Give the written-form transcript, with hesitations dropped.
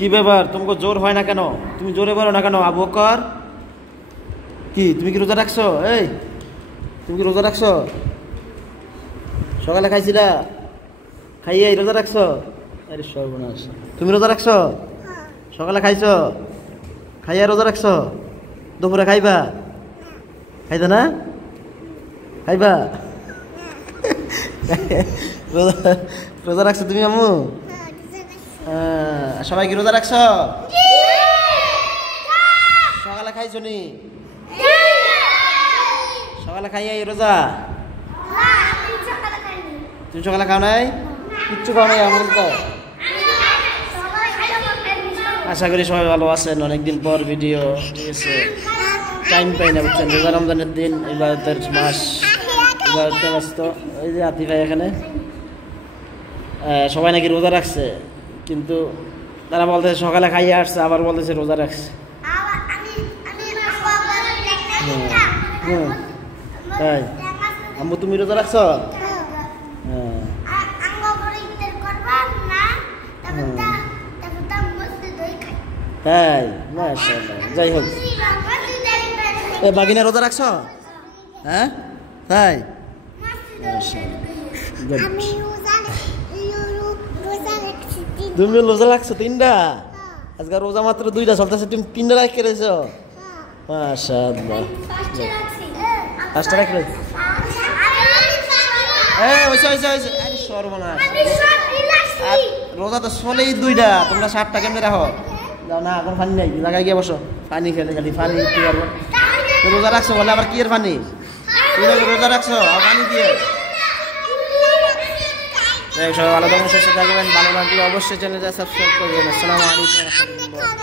কি ব্যাপার তোমাকে জোর হয় না কেন? তুমি জোরে বলো না কেন? আবু বকর কি তুমি কি রোজা রাখছো? এই তুমি কি রোজা রাখছো? সকালে খাইছিলা? খাইয়ে রোজা রাখছো? আরে সর্বনাশ, তুমি রোজা রাখছো? সকালে খাইছো? খাইয়া রোজা রাখছো? দুপুরে খাইবা? খাইতা না? খাইবা? রোজা রাখছো তুমি আম্মু? সবাই কি রোজা রাখছো? সকালে খাইছো নি? সকালে খাইয়া রোজা? তুমি সকালে খাও নাই? কিচ্ছু খাও নাই আমার তো। আশা করি সবাই ভালো আছেন। অনেকদিন পর ভিডিও, ঠিক আছে, টাইম পাই না বুঝছেন। রোজা রমজানের দিন, ইবাদতের মাস, ইবাদতে ব্যস্ত। ওই যে আতি ভাই এখানে সবাই নাকি রোজা রাখছে, কিন্তু তারা বলতেছে সকালে খাইয়ে আসছে, আবার বলতেছে রোজা রাখছে। তাই আম্মু তুমি রোজা রাখছো? তাই মাশাআল্লাহ। যাই হোক, বাগিনা রোজা রাখছো? হ্যাঁ তাই তুমি রোজা রাখছো? 3টা? আজকে রোজা মাত্র 2টা চলতেছে, তুমি 3টা রাখে রেছো? মাশাআল্লাহ। 5টা রাখে রেছো? সর্বনাশ, রোজা তো চলেই 2টা, তোমরা 7টা কেমনে রাখো? যাও না, এখন পানি নাই, জায়গায় গিয়ে বসো। পানি খেলে খালি পানি কি করবো? রোজা রাখছো বলে আবার কি এর পানি? রোজা রাখছো আর পানি দিয়ে? সবাই ভালো থাকবেন, সুস্থ থাকবেন। ভালো লাগলে অবশ্যই চ্যানেলটা সাবস্ক্রাইব করবেন। আসসালামু আলাইকুম।